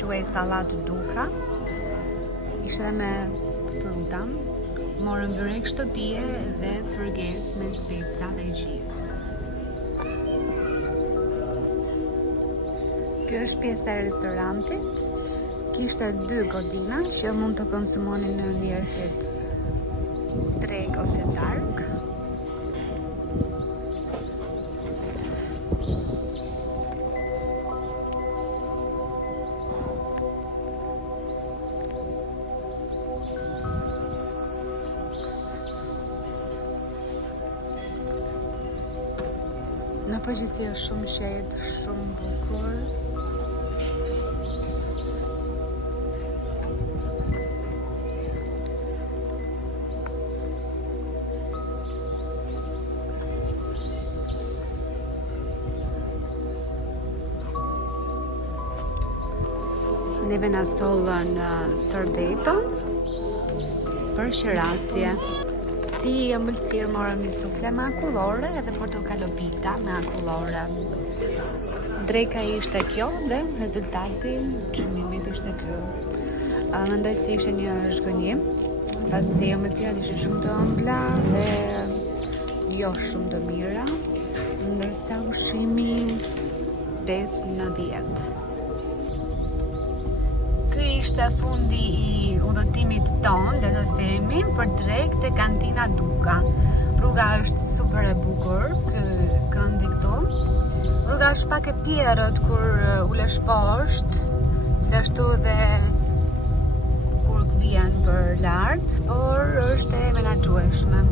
quaj sallatë Duka. Ishte dhe me fruta. Morëm byrek shtëpie dhe fërgesë me speca dhe gjizë. Kjo është pjesa e restorantit. Kishte 2 godina që mund të konsumonin në njerëzit drek ose dark. Në përgjithësi është shumë qetë, shumë bukur. Neve na sollën sorbeto për qerasje. Si ëmbëlsirë morëm një sufle me akullore edhe portokallopita me akullore. Dreka ishte kjo dhe rezultati çmimit ishte ky. Mendoj se ishte një zhgënjim, pasi ëmbëlsirat ishin shumë të ëmbla dhe jo shumë të mira, ndërsa ushqimi 5/10. Ky ishte fundi i udhëtimit ton, le të themi, për drejt te kantina Duka. Rruga është super e bukur, ky këndi këtu. Rruga është pak e pierët kur ulesh poshtë, gjithashtu dhe kur vjen për lart, por është e menaxhueshme.